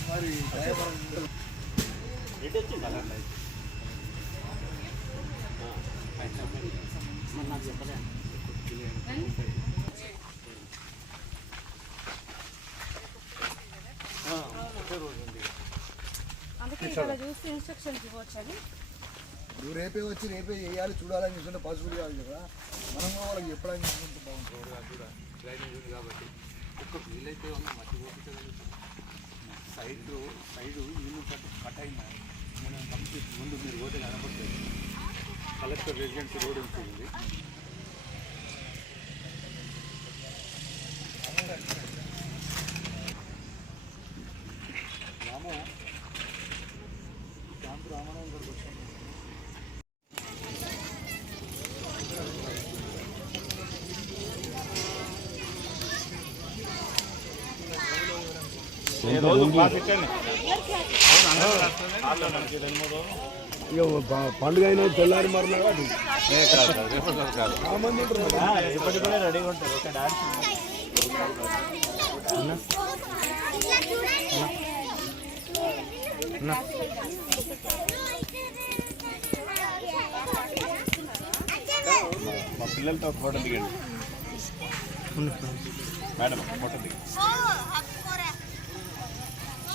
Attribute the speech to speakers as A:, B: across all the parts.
A: మరి
B: అందుకే ఇక్కడ ఇన్స్ట్రక్షన్స్
A: నువ్వు రేపే వచ్చి రేపే చేయాలి చూడాలని చూస్తుంటే పసుపు కాదు కదా. మనం కూడా వాళ్ళకి చెప్పడానికి చూసుకుంటే బాగుంటుంది.
C: కాబట్టి. ఒక్క వీలైతే ఉంది మట్టి పోపించగలుగుతాం సైడ్ సైడ్ ఇల్లు కట్ కట్ అయినా మనం కంప్లీట్ ముందు మీరు రోడ్డు కనపడుతుంది. కలెక్టర్ రెసిడెన్సీ రోడ్ ఉంటుంది.
A: పండుగ అయిన తెల్లారి మంది
D: రెడీగా ఉంటారు. ఒక డాన్స్ మా పిల్లలతో ఒక ఫోటో దిగండి. మేడం ఫోటో దిగండి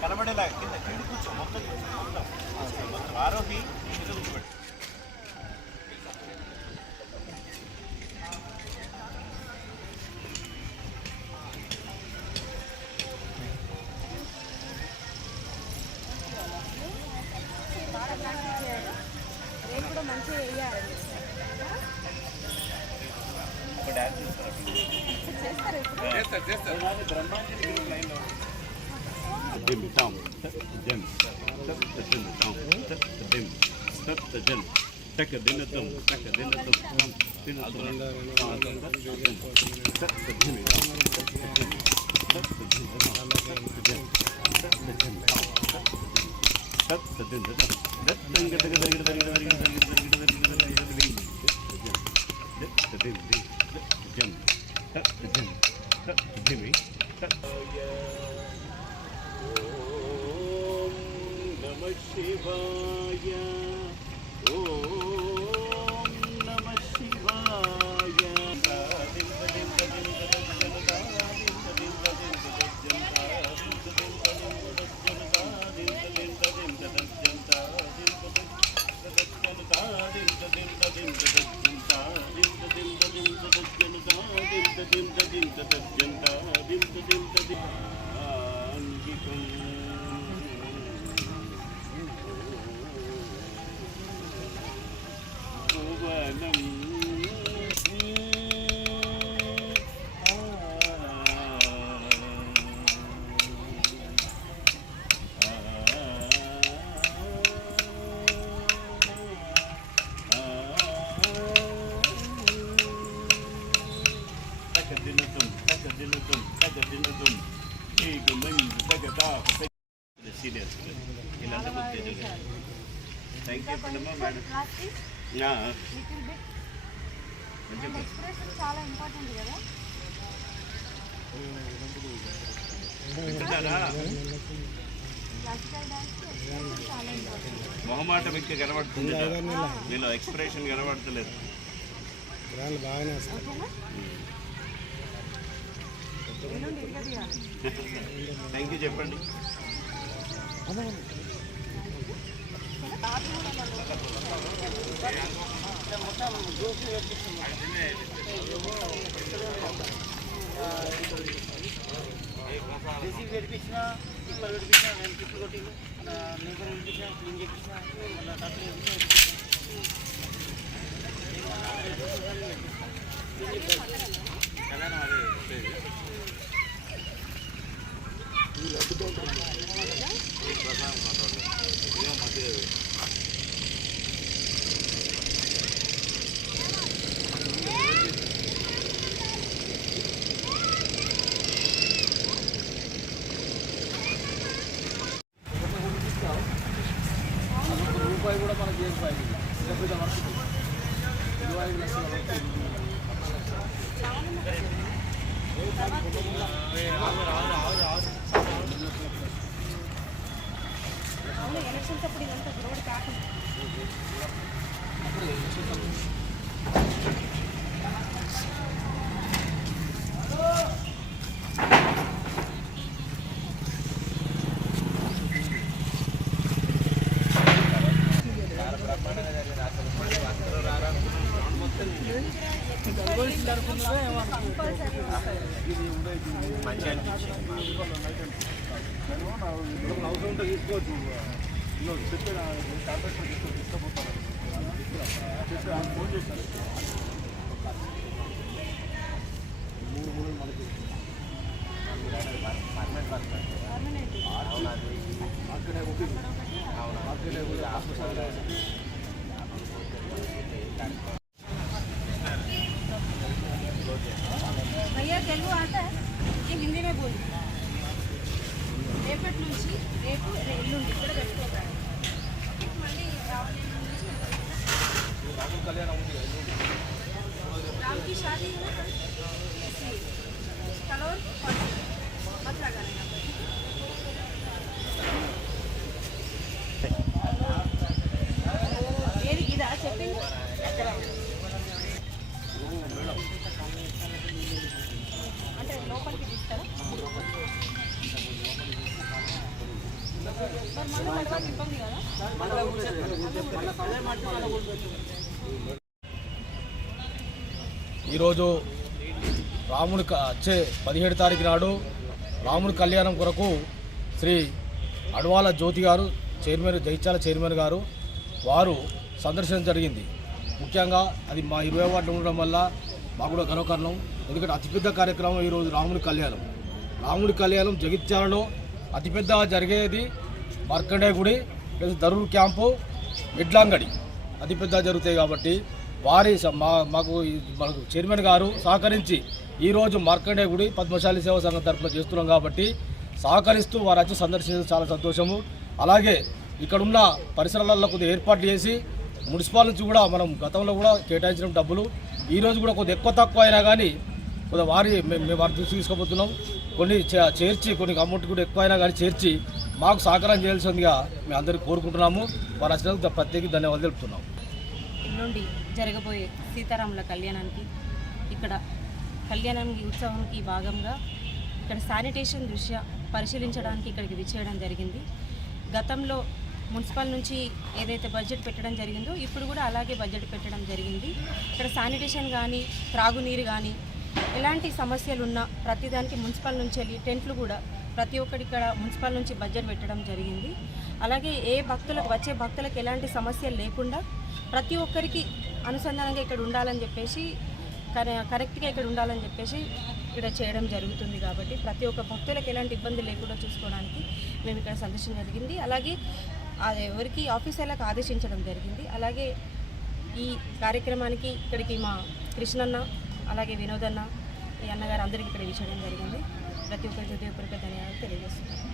D: కనబడేలా కింద కింద కూర్చో మొత్తం కూర్చో మొత్తం. ఆరోపి కింద కూర్చోబెట్టు. చేస్తారు?
B: చేస్తారు
D: బ్రహ్మాండ లైన్లో قدام تاو قدام تقدم تاو تقدم تقدم تقدم تاو تقدم تاو تقدم تقدم تقدم تقدم تقدم నమ శివాయ ఓం నమ శివాయ సీరియస్ చెప్పండమ్మా మేడం.
B: చాలా ఇంపార్టెంట్ కదా?
D: మొహమాట వ్యక్తి కనబడుతుంది. మీలో ఎక్స్ప్రెషన్ కనబడతలేదు.
B: తీయాలి
D: థ్యాంక్ యూ చెప్పండి.
E: రిసీవ్ పెట్టించిన ఇప్పుడు పెట్టించిన నేను టిప్పులు కొట్టి లేబర్ పెట్టించిన క్లీన్ చేయించిన మళ్ళీ డాక్టర్ చేయించిన
C: రూపాయి కూడా మనకి ఏం రూపాయలు డెబ్బై వరకు ఇరవై ఐదు లక్షల వరకు
B: ఎలక్షన్స్ అప్పుడు ఇదంతా రోడ్ కాకుండా
C: అవసరం ఉంటే తీసుకోవచ్చు ఇందులో చెప్పే కాంట్రాక్టర్ తీసుకో తీసుకుపోతాను చెప్పి ఆయన ఫోన్ చేశాను మూడు మూడు మనకి అక్కడే ఒకటి అక్కడే ఒకటి హాస్పిటల్
B: भैया तेलुगु आता है ये हिंदी में बोल రేపటి నుంచి రేపు ఎల్లుండి ఇక్కడ పెట్టుకోవాలి राम की शादी है ना ऐसी कलोर मत लगाना यहाँ पर ఏది ఇదా చెప్పింది అంటే లోపలికి తీస్తారా మరి మళ్ళీ తర్వాత ఇబ్బంది కదా
F: ఈరోజు రాముడు వచ్చే పదిహేడు తారీఖు నాడు రాముడి కళ్యాణం కొరకు శ్రీ అడవాల జ్యోతి గారు చైర్మన్ జైత్యాల చైర్మన్ గారు వారు సందర్శన జరిగింది. ముఖ్యంగా అది మా ఇరవై వార్డులో ఉండడం వల్ల మాకు కూడా గర్వకారణం. ఎందుకంటే అతిపెద్ద కార్యక్రమం ఈరోజు రాముడి కళ్యాణం. రాముడి కళ్యాణం జగిత్యాలలో అతిపెద్ద జరిగేది మార్కండే గుడి ప్లస్ దరూర్ క్యాంపు మిడ్లాంగడి. అతిపెద్ద జరుగుతాయి కాబట్టి వారి స- మా మాకు మనకు చైర్మన్ గారు సహకరించి ఈరోజు మార్కండే గుడి పద్మశాలి సేవా సంఘం తరఫున చేస్తున్నాం కాబట్టి సహకరిస్తూ వారు వచ్చి సందర్శించడం చాలా సంతోషము. అలాగే ఇక్కడున్న పరిసరాలలో కొద్దిగా ఏర్పాటు చేసి మున్సిపాల్ నుంచి కూడా మనం గతంలో కూడా కేటాయించిన డబ్బులు. ఈరోజు కూడా కొద్దిగా ఎక్కువ తక్కువ అయినా కానీ కొద్దిగా వారి మేము మేము వారి దృష్టి తీసుకుపోతున్నాం కొన్ని చే- చేర్చి కొన్ని అమౌంట్ కూడా ఎక్కువ అయినా కానీ చేర్చి మాకు సహకారం చేయాల్సిందిగా మేము అందరికీ కోరుకుంటున్నాము. వారు వచ్చినందుకు ప్రత్యేక ధన్యవాదాలు తెలుపుతున్నాం
G: నుండి జరగబోయే సీతారాముల కళ్యాణానికి ఇక్కడ కళ్యాణానికి ఉత్సవానికి భాగంగా ఇక్కడ శానిటేషన్ దృష్ట్యా పరిశీలించడానికి ఇక్కడికి విచ్చేయడం జరిగింది. గతంలో మున్సిపల్ నుంచి ఏదైతే బడ్జెట్ పెట్టడం జరిగిందో ఇప్పుడు కూడా అలాగే బడ్జెట్ పెట్టడం జరిగింది. ఇక్కడ శానిటేషన్ కానీ త్రాగునీరు కానీ ఎలాంటి సమస్యలు ఉన్నా ప్రతిదానికి మున్సిపల్ నుంచి వెళ్ళి టెంట్లు కూడా ప్రతి ఒక్కటి ఇక్కడ మున్సిపల్ నుంచి బడ్జెట్ పెట్టడం జరిగింది. అలాగే ఏ భక్తులకు వచ్చే భక్తులకు ఎలాంటి సమస్యలు లేకుండా ప్రతి ఒక్కరికి అనుసంధానంగా ఇక్కడ ఉండాలని చెప్పేసి కరె- కరెక్ట్గా ఇక్కడ ఉండాలని చెప్పేసి ఇక్కడ చేయడం జరుగుతుంది కాబట్టి ప్రతి ఒక్క భక్తులకు ఎలాంటి ఇబ్బంది లేకుండా చూసుకోవడానికి మేము ఇక్కడ సందర్శన జరిగింది. అలాగే ఎవరికి ఎవరికి ఆఫీసర్లకు ఆదేశించడం జరిగింది. అలాగే ఈ కార్యక్రమానికి ఇక్కడికి మా కృష్ణన్న అలాగే వినోదన్న ఈ అన్నగారు అందరికీ ఇక్కడ విషయడం జరిగింది. ప్రతి ఒక్కరికి హృదయపూర్వక ధన్యవాదాలు తెలియజేస్తున్నాను.